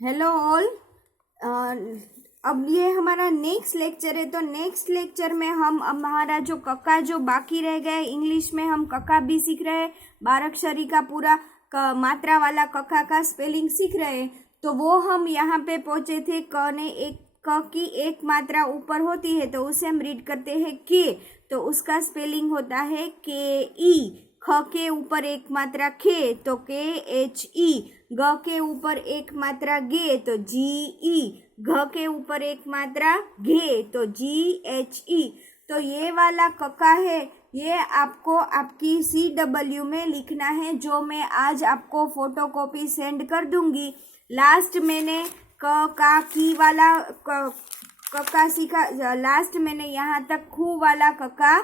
Hello all. अब ये हमारा नेक्स्ट लेक्चर है। तो नेक्स्ट लेक्चर में हम हमारा जो कक्का जो बाकी रह गए, इंग्लिश में हम कक्का भी सीख रहे हैं, बाराक्षरी का पूरा मात्रा वाला कक्का का स्पेलिंग सीख रहे हैं। तो वो हम यहाँ पे पहुंचे थे। क ने एक क की एक मात्रा ऊपर होती है तो उसे हम रीड करते हैं के, तो उसका स्पेलिंग होता है के ई। ख के ऊपर एक मात्रा खे तो के एच ई। ग के ऊपर एक मात्रा गे तो जी ई। घ के ऊपर एक मात्रा घे तो जी एच ई। तो ये वाला कक्का है, ये आपको आपकी CW में लिखना है, जो मैं आज आपको फोटोकॉपी सेंड कर दूंगी। लास्ट मैंने क का की वाला कक्का सीखा, लास्ट मैंने यहाँ तक खू वाला कक्का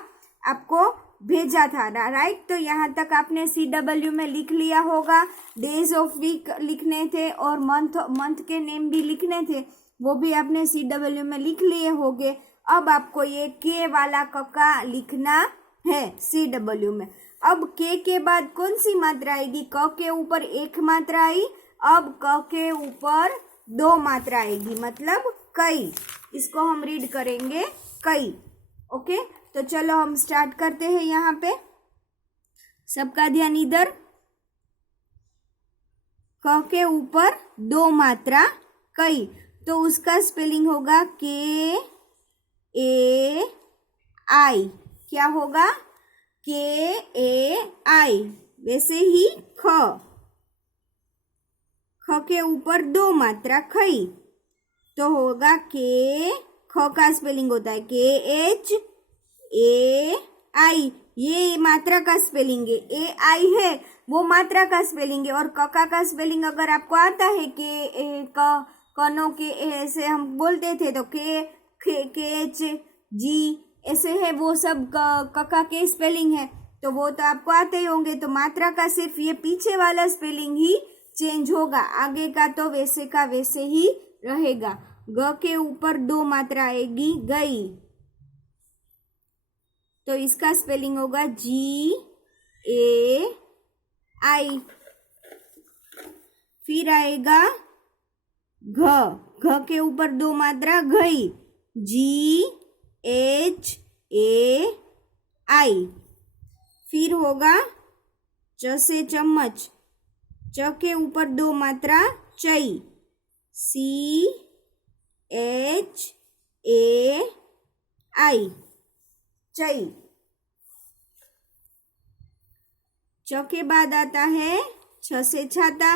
आपको भेजा था, राइट। तो यहाँ तक आपने CW में लिख लिया होगा। डेज ऑफ वीक लिखने थे और मंथ के नेम भी लिखने थे, वो भी आपने CW में लिख लिए होंगे। अब आपको ये के वाला कक्का लिखना है CW में। अब के बाद कौन सी मात्रा आएगी? क के ऊपर एक मात्रा आई, अब क के ऊपर दो मात्रा आएगी, मतलब कई। इसको हम रीड करेंगे कई। ओके, तो चलो हम स्टार्ट करते हैं। यहाँ पे सबका ध्यान इधर। क के ऊपर दो मात्रा कई, तो उसका स्पेलिंग होगा के ए आई। क्या होगा? के ए आई। वैसे ही ख के ऊपर दो मात्रा खई, तो होगा के। ख का स्पेलिंग होता है के एच ए आई। ये मात्रा का स्पेलिंग है, ए आई है वो मात्रा का स्पेलिंग है। और कका का स्पेलिंग अगर आपको आता है के कनो के ऐसे हम बोलते थे, तो के एच जी ऐसे है, वो सब कका के स्पेलिंग है, तो वो तो आपको आते ही होंगे। तो मात्रा का सिर्फ ये पीछे वाला स्पेलिंग ही चेंज होगा, आगे का तो वैसे का वैसे ही रहेगा। ग के ऊपर दो मात्रा आएगी गई, तो इसका स्पेलिंग होगा जी ए आई। फिर आएगा घ के ऊपर दो मात्रा घई, जी एच ए आई। फिर होगा च से चम्मच, च के ऊपर दो मात्रा चई, सी एच ए आई, चई। च के बाद आता है छ से छाता,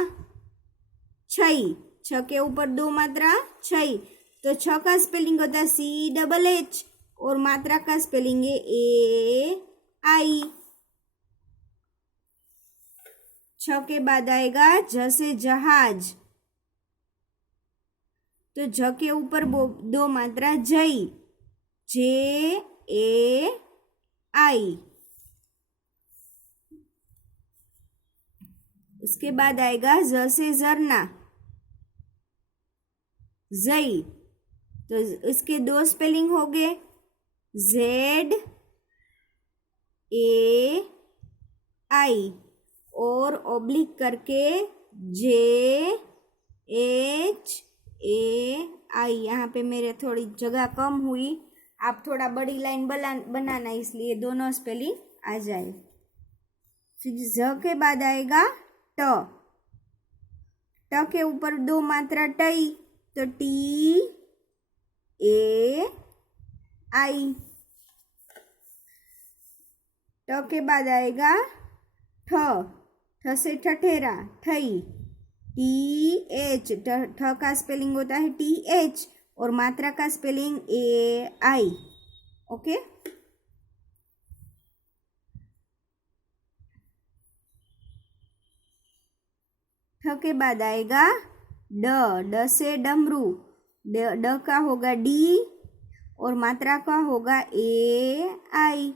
छई। छ के ऊपर दो मात्रा छई, तो छ का स्पेलिंग होता है CHH और मात्रा का स्पेलिंग है ए आई। छ के बाद आएगा झ से जहाज, तो झ के ऊपर दो मात्रा जई, जे ए आई। उसके बाद आएगा ज से जरना, जई, तो इसके दो स्पेलिंग हो गए, जेड ए आई और ऑब्लिक करके जे एच ए आई। यहाँ पे मेरे थोड़ी जगह कम हुई, आप थोड़ा बड़ी लाइन बनाना, इसलिए दोनों स्पेलिंग आ जाए। फिर ज के बाद आएगा ट, ट के ऊपर दो मात्रा टई, तो टी ए आई। ट के बाद आएगा ठ, ठ से ठठेरा ठई, टी एच। ठ का स्पेलिंग होता है TH और मात्रा का स्पेलिंग ए आई। ओके, ठ के बाद आएगा ड, ड से डमरू, ड का होगा डी और मात्रा का होगा ए आई,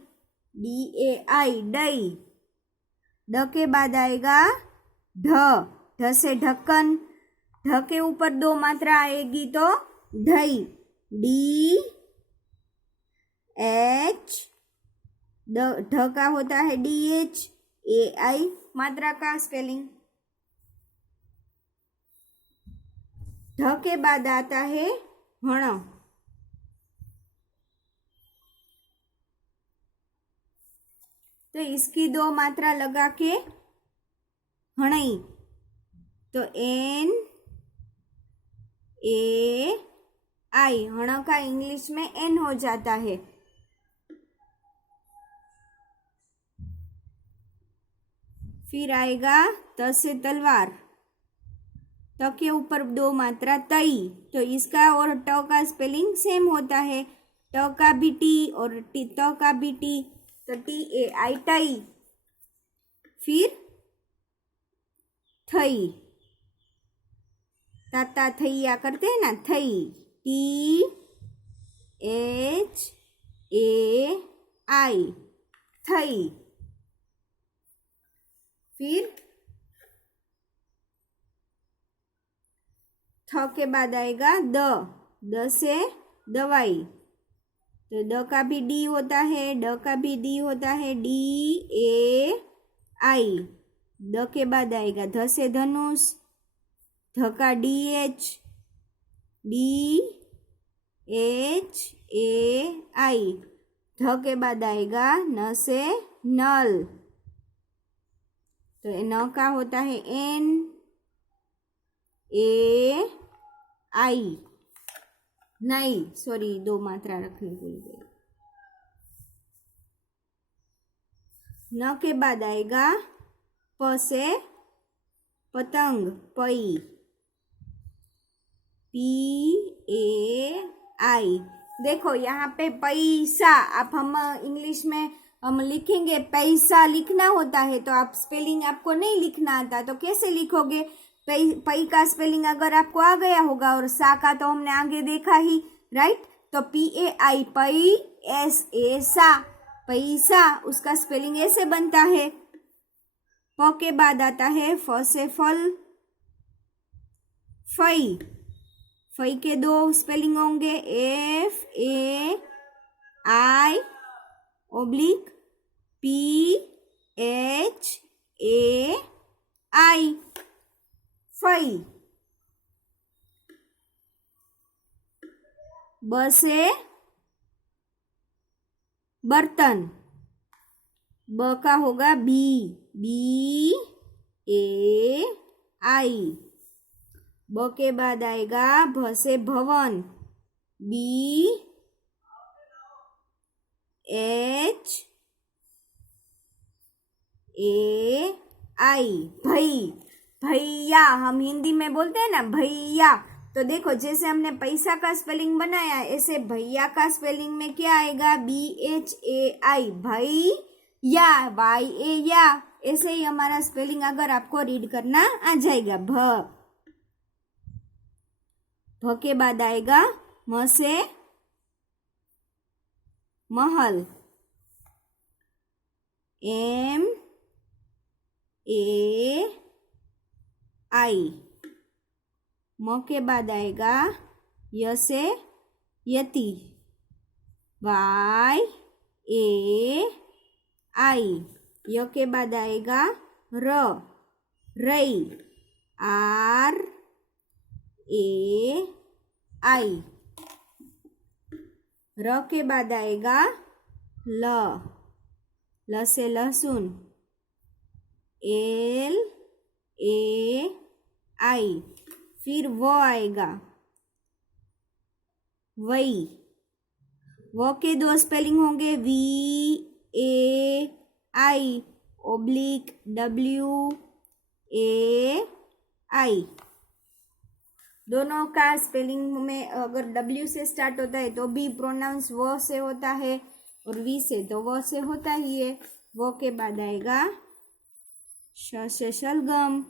DAI डई। ड के बाद आएगा ढ, ढ से ढक्कन, ढ के ऊपर दो मात्रा आएगी तो ढई, DH। ढ का होता है DHAI मात्रा का स्पेलिंग। ढ के बाद आता है हण। तो इसकी दो मात्रा लगा के हणई, तो एन ए आई, हण का इंग्लिश में एन हो जाता है। फिर आएगा त से तलवार, त के ऊपर दो मात्रा तई, तो इसका और ट का स्पेलिंग सेम होता है। ट का भी टी और त का भी टी, तो टी ए आई टई। फिर थई, ताता थैया करते हैं ना, थई, टी एच ए आई, थई। फिर थ के बाद आएगा द से दवाई, तो द का भी डी होता है, ड का भी डी होता है, डी ए आई। द के बाद आएगा ध से धनुष, ध का डी एच ए आई। ध के बाद आएगा न से नल, तो न का होता है एन ए आई, नहीं सॉरी, दो मात्रा रखनी भूल गई। न के बाद आएगा प से पतंग, पई, पी ए आई। देखो यहाँ पे पैसा, आप हम इंग्लिश में हम लिखेंगे, पैसा लिखना होता है, तो आप स्पेलिंग आपको नहीं लिखना आता, तो कैसे लिखोगे? पई का स्पेलिंग अगर आपको आ गया होगा, और सा का तो हमने आगे देखा ही, राइट। तो पी ए आई, पई, एस ए सा, पैसा, उसका स्पेलिंग ऐसे बनता है। प के बाद आता है फ से फल, फई। फई के दो स्पेलिंग होंगे, F A I oblique P H A I, फई। ब से बर्तन, ब का होगा बी ए आई। ब के बाद आएगा भ से भवन, बी एच ए आई, भई, भैया। हम हिंदी में बोलते हैं ना भैया, तो देखो जैसे हमने पैसा का स्पेलिंग बनाया, ऐसे भैया का स्पेलिंग में क्या आएगा? बी एच ए आई, भाई या, वाई ए या। ऐसे ही हमारा स्पेलिंग अगर आपको रीड करना आ जाएगा। भ के बाद आएगा म से महल, एम ए आई। म के बाद आएगा य से यति, वाई ए आई। य के बाद आएगा रई, आर ए आई। र के बाद आएगा ल से लहसुन, एल ए आई। फिर व आएगा, वई। व के दो स्पेलिंग होंगे, V A I oblique W A I. दोनों का स्पेलिंग में अगर डब्ल्यू से स्टार्ट होता है तो भी प्रोनाउंस व से होता है, और वी से तो व से होता ही है। व के बाद आएगा श से शलगम,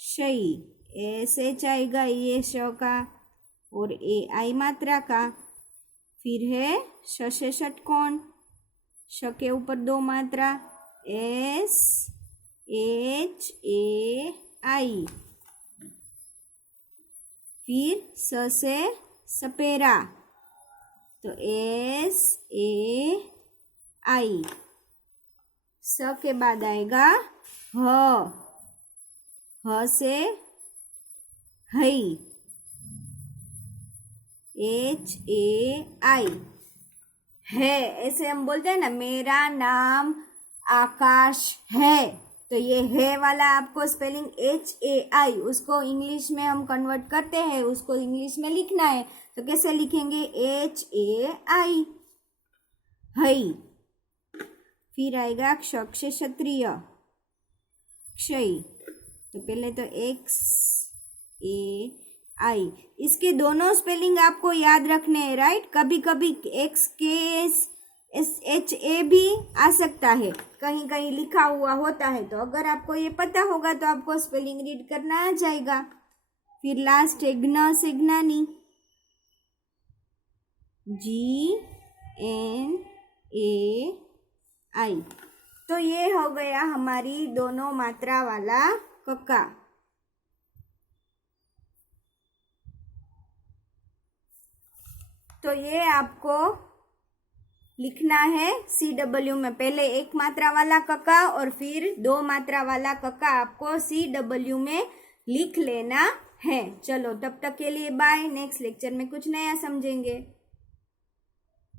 शई, एस एच आएगा ये श का, और ए आई मात्रा का। फिर है श से षटकोण, श के ऊपर दो मात्रा, एस एच ए आई। फिर स से सपेरा, तो एस ए आई। स के बाद आएगा ह से हई, HAI, है। ऐसे हम बोलते हैं ना, मेरा नाम आकाश है, तो ये है वाला आपको स्पेलिंग HAI, उसको इंग्लिश में हम कन्वर्ट करते हैं, उसको इंग्लिश में लिखना है तो कैसे लिखेंगे? HAI, हई। फिर आएगा क्ष क्षत्रिय, क्षय, तो पहले तो XAI, इसके दोनों स्पेलिंग आपको याद रखने हैं, राइट। कभी कभी XKSHA भी आ सकता है, कहीं कहीं लिखा हुआ होता है, तो अगर आपको ये पता होगा तो आपको स्पेलिंग रीड करना आ जाएगा। फिर लास्ट है घ्न से ज्ञानी, GNAI, तो ये हो गया हमारी दोनों मात्रा वाला कक्का। तो ये आपको लिखना है CW में, पहले एक मात्रा वाला कक्का और फिर 2 मात्रा वाला कक्का आपको CW में लिख लेना है। चलो तब तक के लिए बाय, नेक्स्ट लेक्चर में कुछ नया समझेंगे।